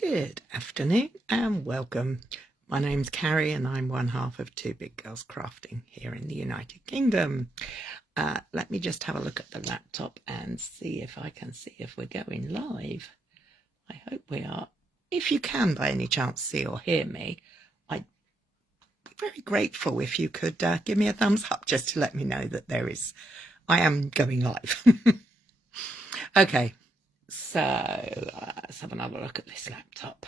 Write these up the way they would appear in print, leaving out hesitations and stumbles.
Good afternoon and welcome. My name's Cary and I'm one half of Two Big Girls Crafting here in the United Kingdom. Let me just have a look at the laptop and see if I can see if we're going live. I hope we are. If you can by any chance see or hear me, I'd be very grateful if you could give me a thumbs up just to let me know that I am going live. Okay. So let's have another look at this laptop.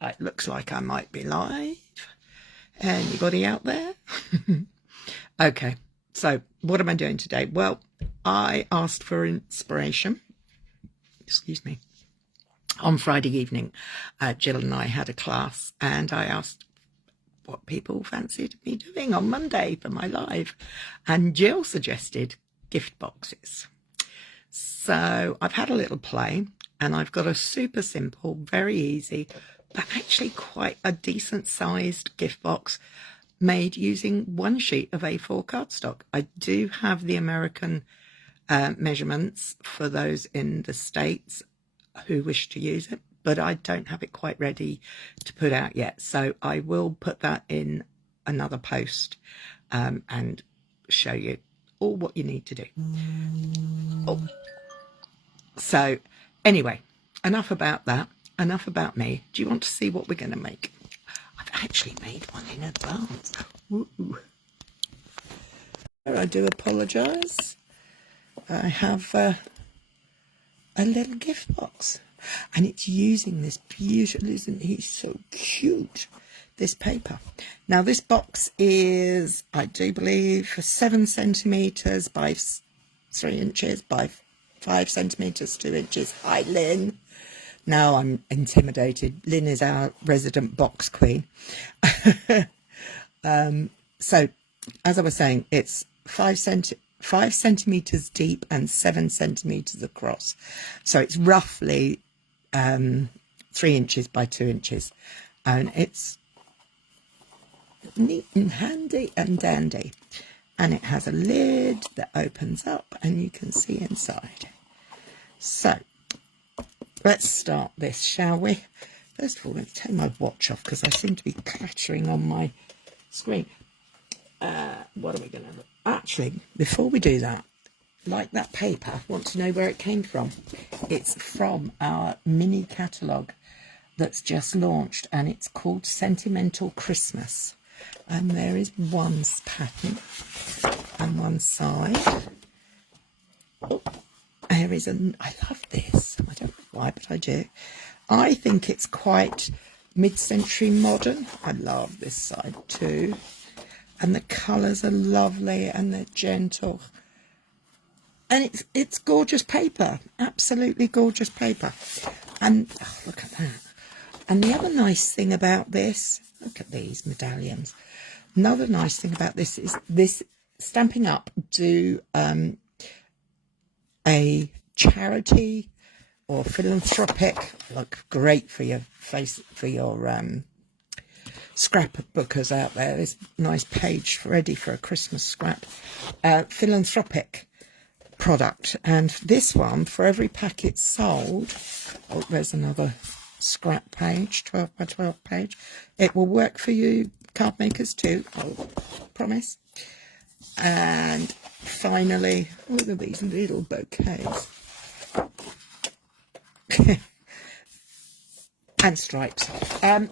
It looks like I might be live. Anybody out there? Okay, so what am I doing today? Well, I asked for inspiration. Excuse me. On Friday evening, Jill and I had a class and I asked what people fancied me doing on Monday for my live. And Jill suggested gift boxes. So I've had a little play and I've got a super simple, very easy, but actually quite a decent sized gift box made using one sheet of A4 cardstock. I do have the American measurements for those in the States who wish to use it, but I don't have it quite ready to put out yet. So I will put that in another post and show you all what you need to do. Oh. So anyway, enough about that. Enough about me. Do you want to see what we're going to make? I've actually made one in advance. Ooh. I do apologise. I have a little gift box. And it's using this beautiful, isn't he so cute, this paper. Now this box is, I do believe, 7 centimetres by 3 inches by 5 centimetres, 2 inches. Hi, Lynn. Now I'm intimidated. Lynn is our resident box queen. So, as I was saying, it's 5 centimetres deep and 7 centimetres across. So it's roughly 3 inches by 2 inches. And it's neat and handy and dandy. And it has a lid that opens up and you can see inside. So, let's start this, shall we? First of all, let me take my watch off because I seem to be clattering on my screen. What are we going to look? Actually, before we do that, like that paper, want to know where it came from? It's from our mini catalogue that's just launched and it's called Sentimental Christmas. And there is one pattern on one side. Oh, there is I love this. I don't know why, but I do. I think it's quite mid-century modern. I love this side too. And the colours are lovely and they're gentle. And it's gorgeous paper. Absolutely gorgeous paper. And oh, look at that. And the other nice thing about this, look at these medallions. Another nice thing about this is this Stamping Up do a charity or philanthropic, look great for your face, for your scrapbookers out there. This nice page ready for a Christmas scrap. Philanthropic product, and this one, for every packet sold, oh, there's another scrap page, 12 by 12 page. It will work for you card makers too, I promise. And finally, look at these little bouquets. And stripes. And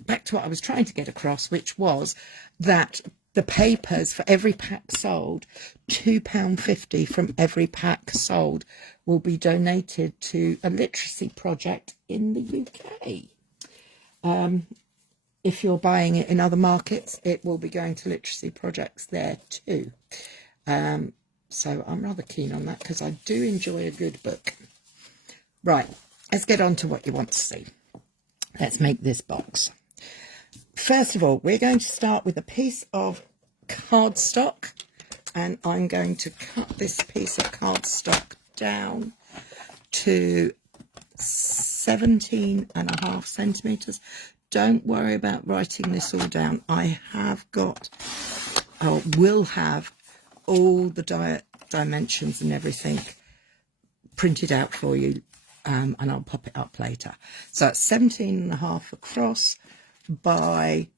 back to what I was trying to get across, which was that the papers for every pack sold, £2.50 from every pack sold, will be donated to a literacy project in the UK. If you're buying it in other markets, it will be going to literacy projects there too. So I'm rather keen on that because I do enjoy a good book. Right, let's get on to what you want to see. Let's make this box. First of all, we're going to start with a piece of cardstock, and I'm going to cut this piece of cardstock down to 17.5 centimetres. Don't worry about writing this all down. I have got, or will have, all the dimensions and everything printed out for you and I'll pop it up later. So it's 17.5 across by,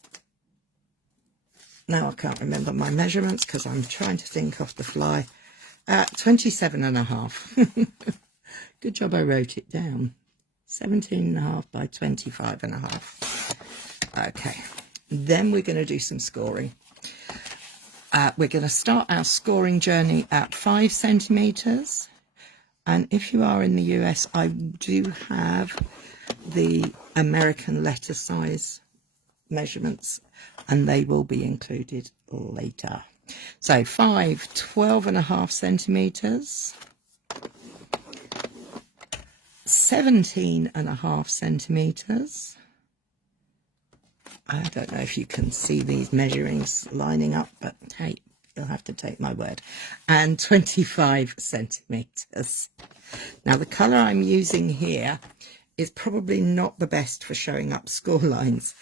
now I can't remember my measurements because I'm trying to think off the fly, 27.5. Good job I wrote it down. 17.5 by 25.5. Okay, then we're going to do some scoring. We're going to start our scoring journey at 5 centimetres. And if you are in the US, I do have the American letter size measurements, and they will be included later. So 5, 12.5 centimetres, 17.5 centimetres. I don't know if you can see these measurings lining up, but hey, you'll have to take my word. And 25 centimetres. Now, the colour I'm using here is probably not the best for showing up score lines.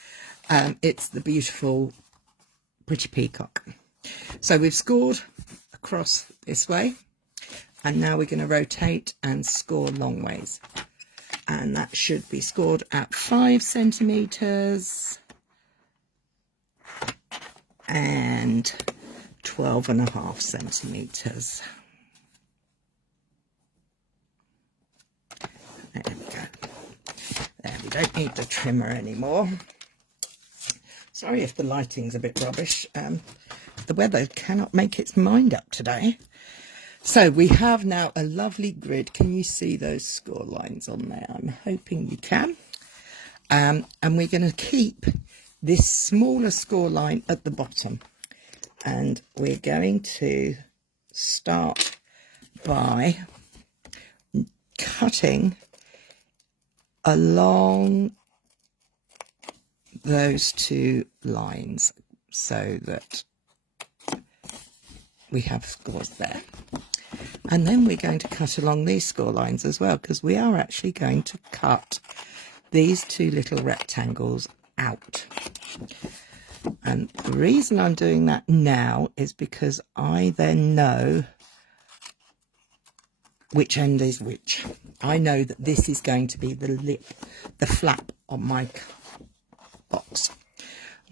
It's the beautiful Pretty Peacock. So we've scored across this way, and now we're going to rotate and score long ways. And that should be scored at 5 centimetres and 12.5 centimetres. There we go. There, we don't need the trimmer anymore. Sorry if the lighting's a bit rubbish. The weather cannot make its mind up today. So we have now a lovely grid. Can you see those score lines on there? I'm hoping you can. And we're going to keep this smaller score line at the bottom. And we're going to start by cutting along those two lines so that we have scores there. And then we're going to cut along these score lines as well, because we are actually going to cut these two little rectangles out. And the reason I'm doing that now is because I then know which end is which. I know that this is going to be the lip, the flap on my box.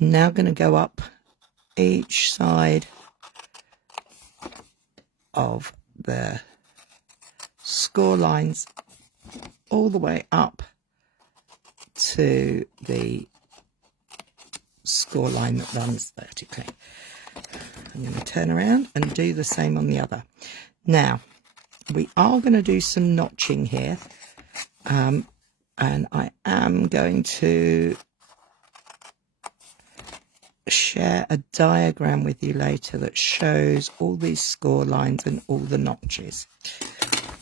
I'm now going to go up each side of the score lines all the way up to the score line that runs vertically. I'm going to turn around and do the same on the other. Now, we are going to do some notching here, and I am going to share a diagram with you later that shows all these score lines and all the notches.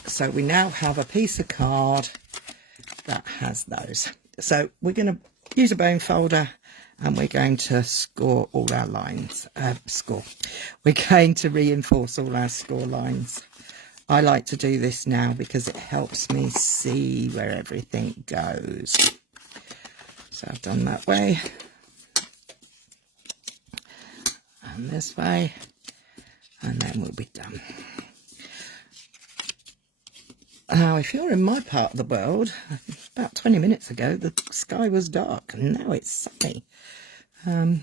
So we now have a piece of card that has those. So we're going to use a bone folder, and we're going to score all our lines. We're going to reinforce all our score lines. I like to do this now because it helps me see where everything goes. So I've done that way. And this way, and then we'll be done. Now, if you're in my part of the world, about 20 minutes ago, the sky was dark, and now it's sunny. That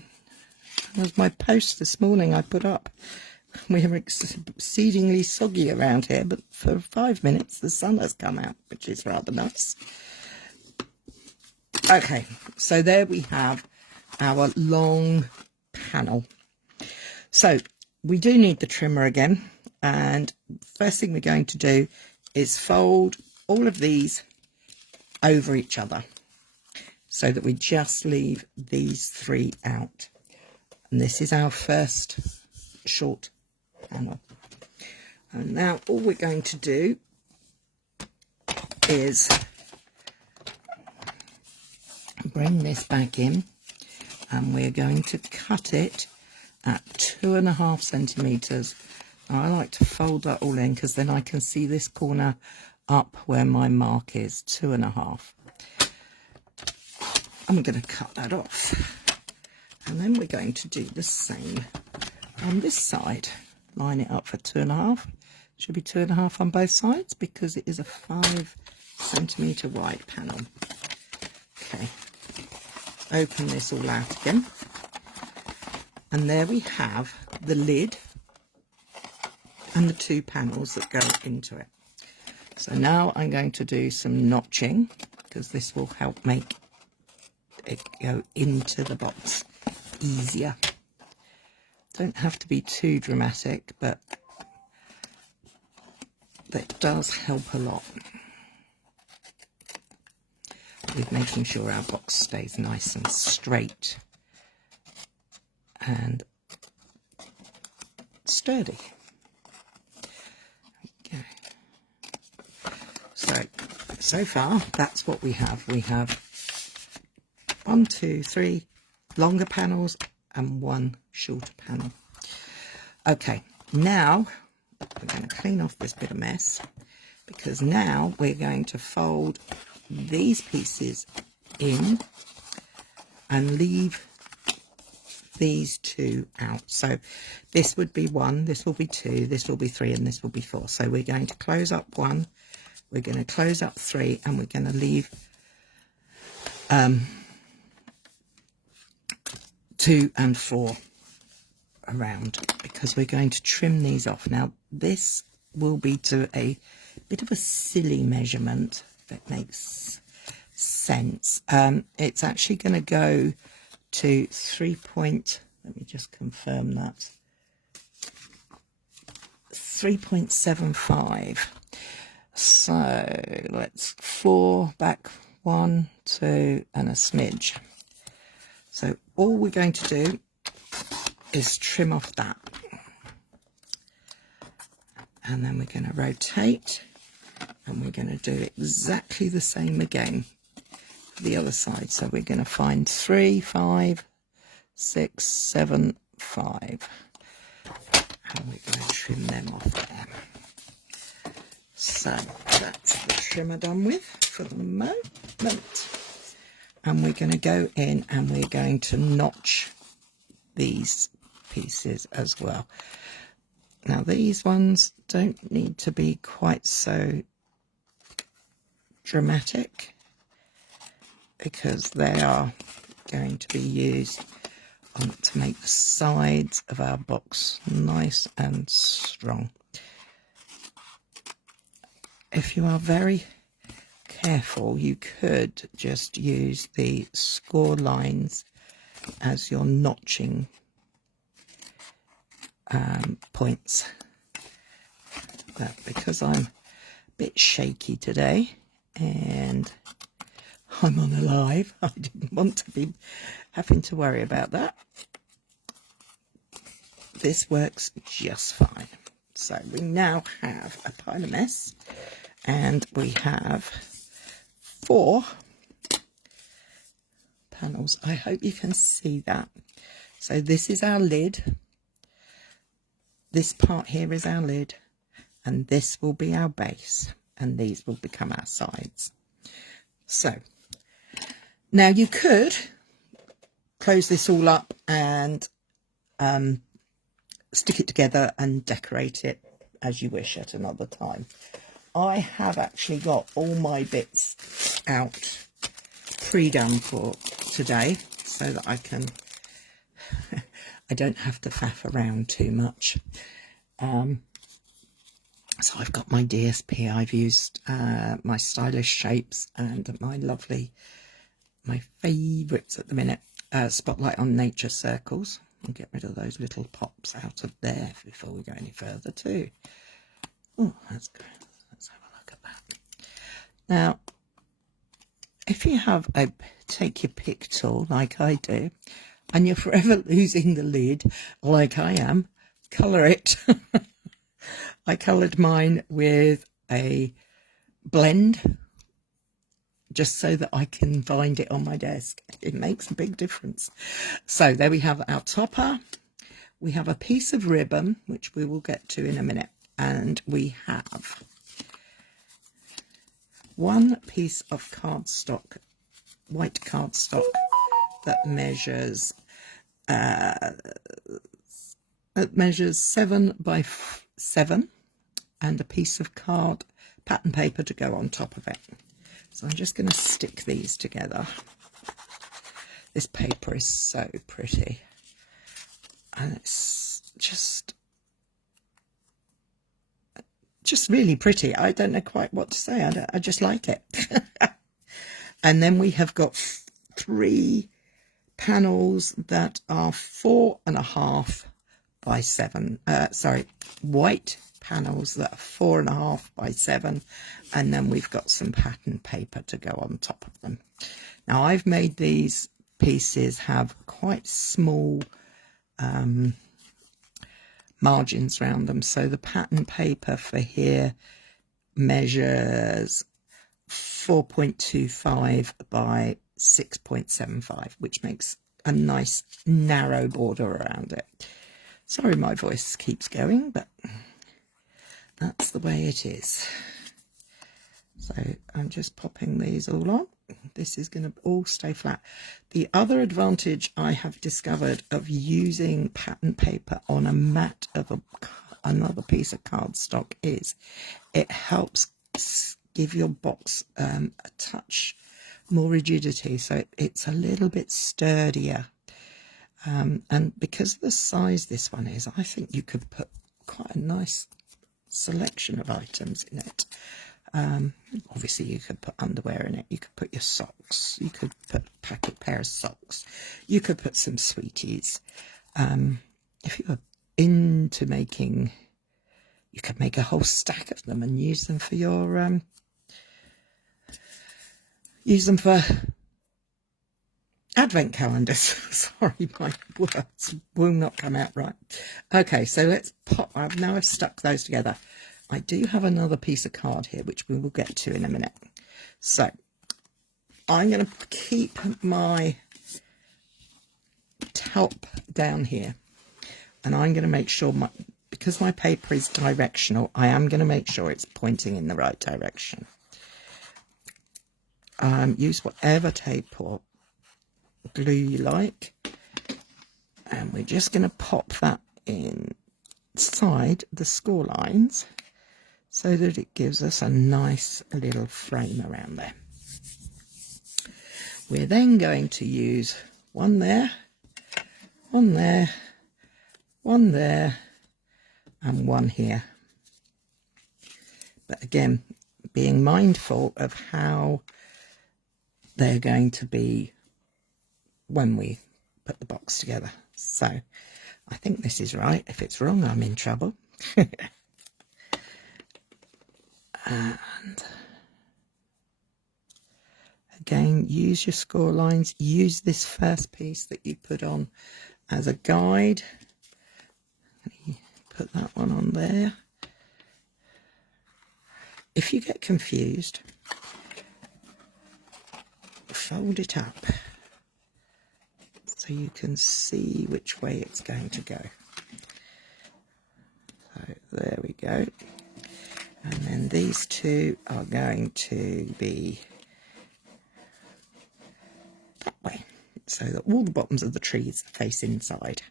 was my post this morning I put up. We're exceedingly soggy around here, but for 5 minutes, the sun has come out, which is rather nice. Okay, so there we have our long panel. So we do need the trimmer again, and first thing we're going to do is fold all of these over each other so that we just leave these three out. And this is our first short panel. And now all we're going to do is bring this back in, and we're going to cut it at 2.5 centimetres. I like to fold that all in because then I can see this corner up where my mark is, 2.5. I'm going to cut that off. And then we're going to do the same on this side. Line it up for 2.5. Should be 2.5 on both sides because it is a 5 centimetre wide panel. Okay, open this all out again, and there we have the lid and the 2 panels that go into it. So now I'm going to do some notching, because this will help make it go into the box easier. Don't have to be too dramatic, but that does help a lot with making sure our box stays nice and straight and sturdy. Okay. So far that's what we have. We have 1, 2, 3 longer panels and 1 shorter panel. Okay, now we're going to clean off this bit of mess, because now we're going to fold these pieces in and leave these 2 out. So this would be 1, this will be 2, this will be 3, and this will be 4. So we're going to close up 1, we're going to close up 3, and we're going to leave 2 and 4 around, because we're going to trim these off. Now this will be to a bit of a silly measurement, if it makes sense. It's actually going to go to 3 point, let me just confirm that, 3.75. So let's 4 back, 1, 2 and a smidge. So all we're going to do is trim off that, and then we're going to rotate, and we're going to do exactly the same again for the other side. So we're going to find 3, 5, 6, 7, 5, and we're going to trim them off there. So that's the trimmer done with for the moment, and we're going to go in and we're going to notch these pieces as well. Now these ones don't need to be quite so dramatic, because they are going to be used to make the sides of our box nice and strong. If you are very careful, you could just use the score lines as your notching points. But because I'm a bit shaky today and I'm on a live, I didn't want to be having to worry about that. This works just fine. So we now have a pile of mess, and we have 4 panels. I hope you can see that. So this is our lid. This part here is our lid, and this will be our base, and these will become our sides. So now you could close this all up and stick it together and decorate it as you wish at another time. I have actually got all my bits out pre-done for today, so that I can I don't have to faff around too much. So I've got my DSP, I've used my stylish shapes and my favourites at the minute, Spotlight on Nature circles. I'll get rid of those little pops out of there before we go any further too. Oh, that's good. Let's have a look at that. Now, if you have a take your pick tool like I do, and you're forever losing the lid like I am, colour it. I coloured mine with a blend, just so that I can find it on my desk. It makes a big difference. So there we have our topper. We have a piece of ribbon, which we will get to in a minute. And we have 1 piece of cardstock, white cardstock, that measures 7 by 7, and a piece of card pattern paper to go on top of it. So I'm just going to stick these together. This paper is so pretty, and it's just really pretty. I don't know quite what to say. I just like it. And then we have got 3 panels that are 4.5 by 7. White panels that are 4.5 by 7, and then we've got some pattern paper to go on top of them. Now I've made these pieces have quite small margins around them, so the pattern paper for here measures 4.25 by 6.75, which makes a nice narrow border around it. Sorry my voice keeps going, but that's the way it is. So I'm just popping these all on. This is going to all stay flat. The other advantage I have discovered of using pattern paper on a mat of another piece of cardstock is it helps give your box a touch more rigidity, so it's a little bit sturdier. And because of the size this one is, I think you could put quite a nice selection of items in it. Obviously you could put underwear in it, you could put your socks, you could put a pair of socks, you could put some sweeties. If you were into making, you could make a whole stack of them and use them for your advent calendars. Sorry, my words will not come out right. Okay, so let's pop. Now I've stuck those together. I do have another piece of card here, which we will get to in a minute. So I'm going to keep my top down here, and I'm going to make sure because my paper is directional, I am going to make sure it's pointing in the right direction. Use whatever tape or glue you like, and we're just going to pop that inside the score lines so that it gives us a nice little frame around there. We're then going to use one there, one there, one there, and one here. But again, being mindful of how they're going to be when we put the box together. So I think this is right. If it's wrong, I'm in trouble. And again, use your score lines. Use this first piece that you put on as a guide. Put that one on there. If you get confused, fold it up so you can see which way it's going to go. So there we go. And then these two are going to be that way, so that all the bottoms of the trees face inside.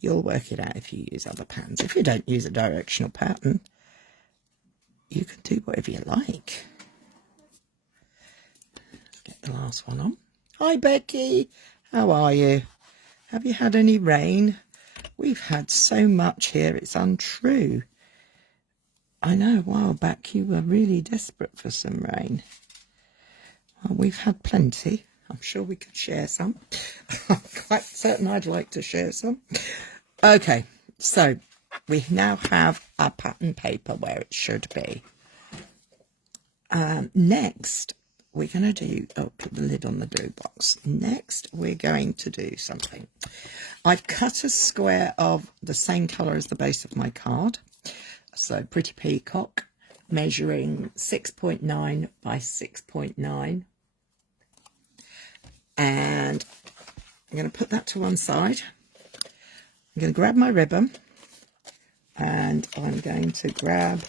You'll work it out if you use other patterns. If you don't use a directional pattern, you can do whatever you like. Let's get the last one on. Hi Becky, how are you? Have you had any rain? We've had so much here, it's untrue. I know a while back you were really desperate for some rain. Well, we've had plenty. I'm sure we could share some. I'm quite certain I'd like to share some. Okay, so we now have our pattern paper where it should be. Next, we're going to do, put the lid on the glue box. Next, we're going to do something. I've cut a square of the same colour as the base of my card. So Pretty Peacock, measuring 6.9 by 6.9. And I'm going to put that to one side. I'm going to grab my ribbon, and I'm going to grab,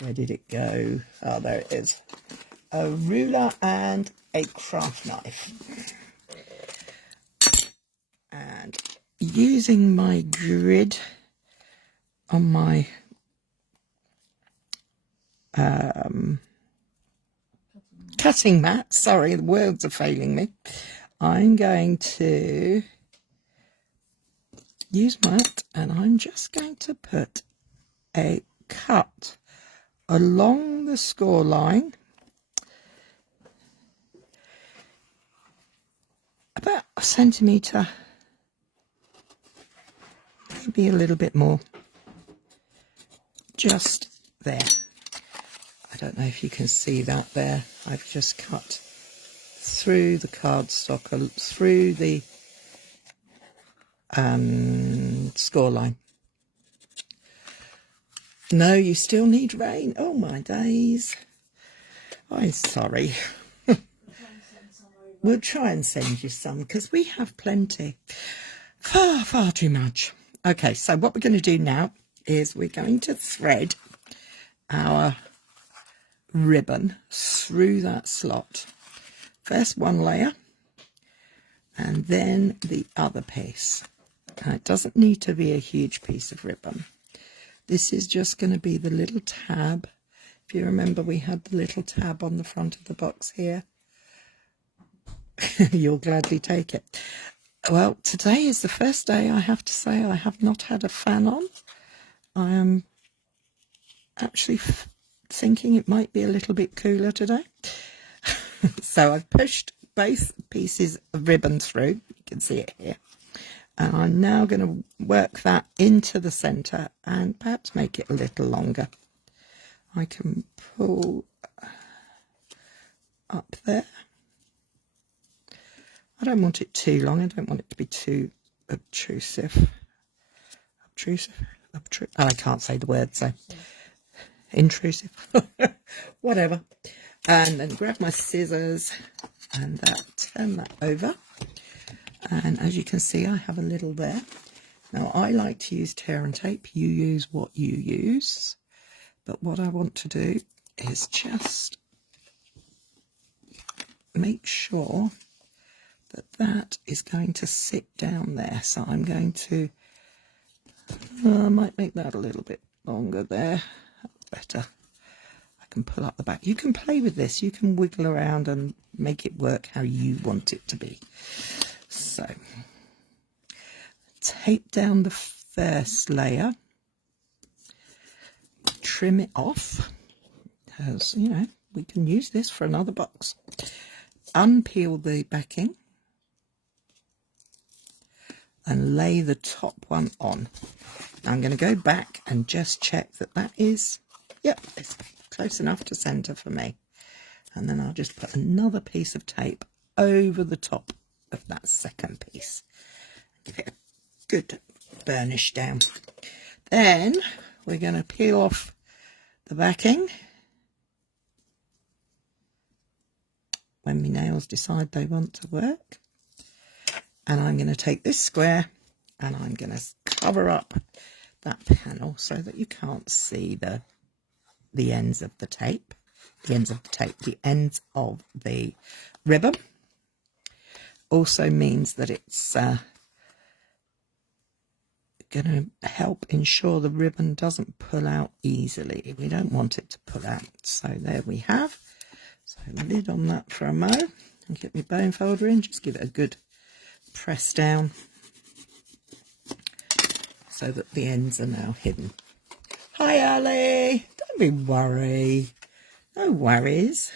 where did it go? Oh, there it is. A ruler and a craft knife. And using my grid on my cutting mat. Sorry, the words are failing me. I'm going to use mat, and I'm just going to put a cut along the score line, about a centimetre, maybe a little bit more, just there. I don't know if you can see that there. I've just cut through the cardstock, through the score line. No, you still need rain. Oh my days. I'm sorry. We'll try and send you some because we have plenty. Far too much. Okay, so what we're going to do now is we're going to thread our ribbon through that slot. First one layer and then the other piece. Now, it doesn't need to be a huge piece of ribbon. This is just going to be the little tab. If you remember, we had the little tab on the front of the box here. You'll gladly take it. Well, today is the first day I have to say I have not had a fan on. I am actually thinking it might be a little bit cooler today. So I've pushed both pieces of ribbon through. You can see it here. And I'm now going to work that into the centre and perhaps make it a little longer. I can pull up there. I don't want it too long. I don't want it to be too obtrusive. Oh, I can't say the word, so intrusive. Whatever. And then grab my scissors and turn that over. And as you can see, I have a little there. Now, I like to use tear and tape. You use what you use. But what I want to do is just make sure that that is going to sit down there. So I'm going to, I might make that a little bit longer there. That's better. I can pull up the back. You can play with this. You can wiggle around and make it work how you want it to be. So tape down the first layer, trim it off, because, you know, we can use this for another box. Unpeel the backing and lay the top one on. Now I'm going to go back and just check that that is, yep, it's close enough to centre for me. And then I'll just put another piece of tape over the top of that second piece. Give it a good burnish down. Then we're going to peel off the backing when my nails decide they want to work. And I'm going to take this square and I'm going to cover up that panel so that you can't see the ends of the tape. The ends of the ribbon. Also means that it's going to help ensure the ribbon doesn't pull out easily. We don't want it to pull out. So there we have. So lid on that for a mo. And get my bone folder in. Just give it a good press down so that the ends are now hidden. Hi Ali, don't be worried. No worries.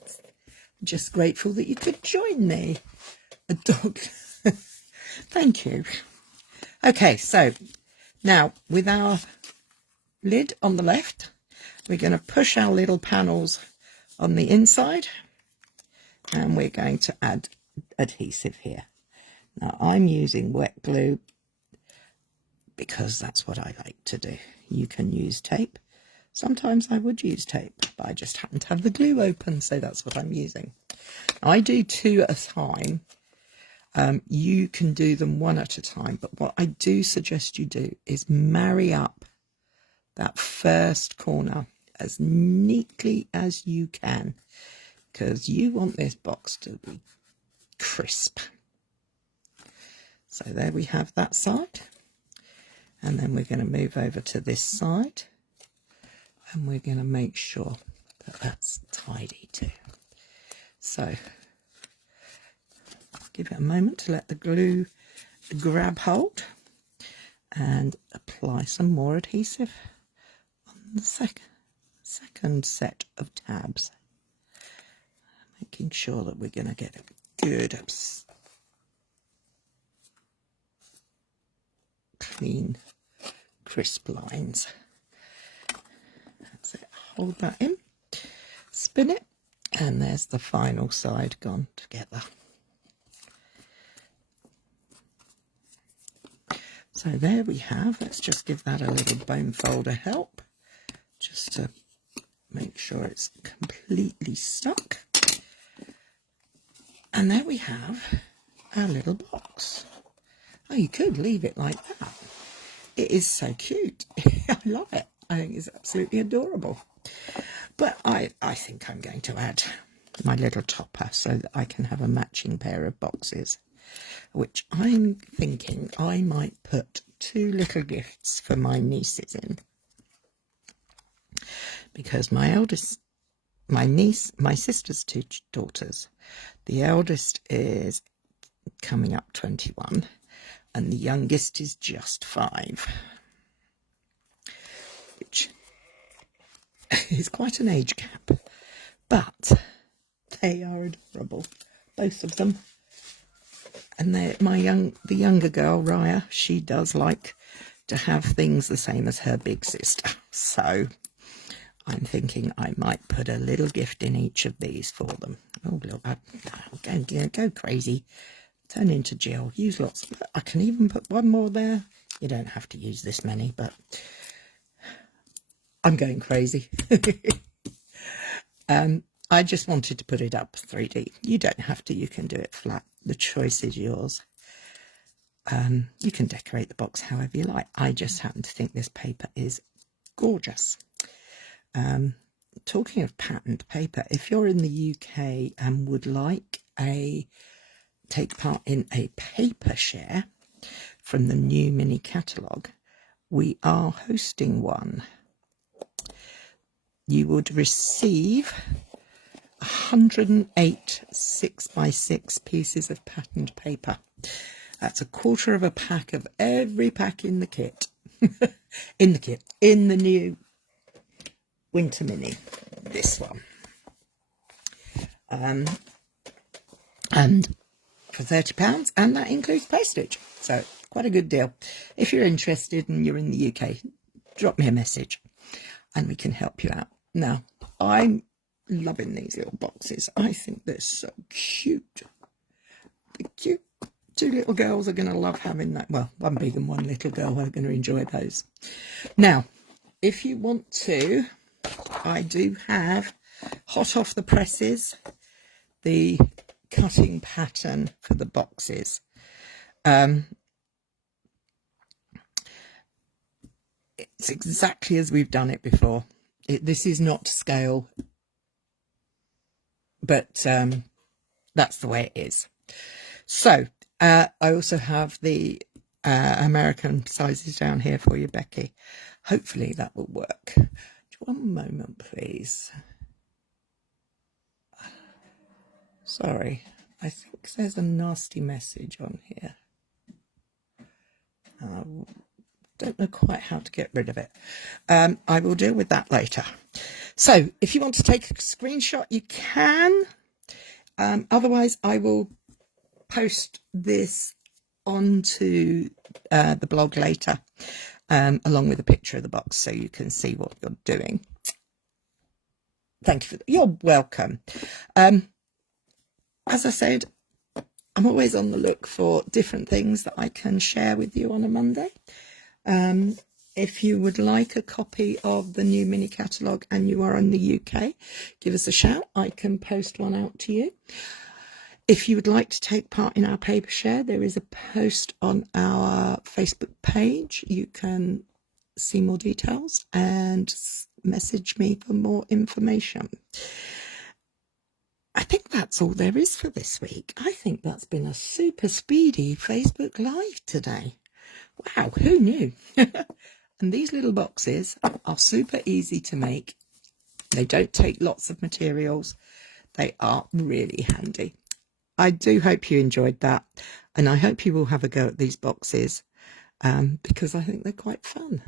I'm just grateful that you could join me. A dog. Thank you. Okay, so now with our lid on the left, we're going to push our little panels on the inside and we're going to add adhesive here. Now I'm using wet glue because that's what I like to do. You can use tape. Sometimes I would use tape, but I just happen to have the glue open, so that's what I'm using. I do 2 at a time. You can do them 1 at a time, but what I do suggest you do is marry up that first corner as neatly as you can, because you want this box to be crisp. So there we have that side, and then we're going to move over to this side and we're going to make sure that that's tidy too. So give it a moment to let the glue grab hold, and apply some more adhesive on the second set of tabs, making sure that we're going to get a good clean crisp lines. That's it. Hold that in, spin it, and there's the final side gone together. So there we have. Let's just give that a little bone folder help, just to make sure it's completely stuck. And there we have our little box. Oh, you could leave it like that. It is so cute. I love it. I think it's absolutely adorable. But I think I'm going to add my little topper so that I can have a matching pair of boxes, which I'm thinking I might put 2 little gifts for my nieces in. Because my sister's 2 daughters, the eldest is coming up 21 and the youngest is just 5, which is quite an age gap, but they are adorable, both of them. And the younger girl, Raya, she does like to have things the same as her big sister. So I'm thinking I might put a little gift in each of these for them. Oh, look, I'm going to go crazy. Turn into Jill. Use lots. I can even put one more there. You don't have to use this many, but I'm going crazy. I just wanted to put it up 3D. You don't have to. You can do it flat. The choice is yours. You can decorate the box however you like. I just happen to think this paper is gorgeous. Talking of patterned paper, if you're in the UK and would like take part in a paper share from the new mini catalogue, we are hosting one. You would receive 108 6x6 pieces of patterned paper. That's a quarter of a pack of every pack in the kit. in the new winter mini, this one. And for £30, and that includes postage. So quite a good deal. If you're interested and you're in the UK, drop me a message and we can help you out. Now, I'm loving these little boxes. I think they're so cute. They're cute. 2 little girls are going to love having that. Well, one big and one little girl are going to enjoy those. Now, if you want to, I do have hot off the presses the cutting pattern for the boxes. It's exactly as we've done it before. This is not to scale, but that's the way it is. So I also have the American sizes down here for you, Becky. Hopefully that will work. One moment, please. Sorry, I think there's a nasty message on here. I don't know quite how to get rid of it. I will deal with that later. So if you want to take a screenshot, you can. Otherwise, I will post this onto the blog later, along with a picture of the box so you can see what you're doing. Thank you you're welcome. As I said, I'm always on the look for different things that I can share with you on a Monday. If you would like a copy of the new mini catalogue and you are in the UK, give us a shout. I can post one out to you. If you would like to take part in our paper share, there is a post on our Facebook page. You can see more details and message me for more information. I think that's all there is for this week. I think that's been a super speedy Facebook Live today. Wow, who knew? And these little boxes are super easy to make. They don't take lots of materials. They are really handy. I do hope you enjoyed that, and I hope you will have a go at these boxes because I think they're quite fun.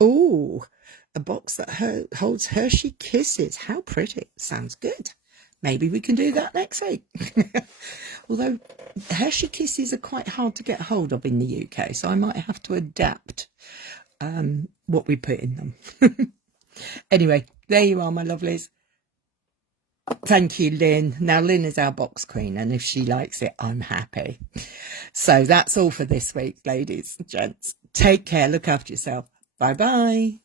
Oh, a box that holds Hershey Kisses. How pretty. Sounds good. Maybe we can do that next week. Although Hershey Kisses are quite hard to get hold of in the UK, so I might have to adapt what we put in them. Anyway, there you are, my lovelies. Thank you, Lynn. Now, Lynn is our box queen, and if she likes it, I'm happy. So that's all for this week, ladies and gents. Take care. Look after yourself. Bye-bye.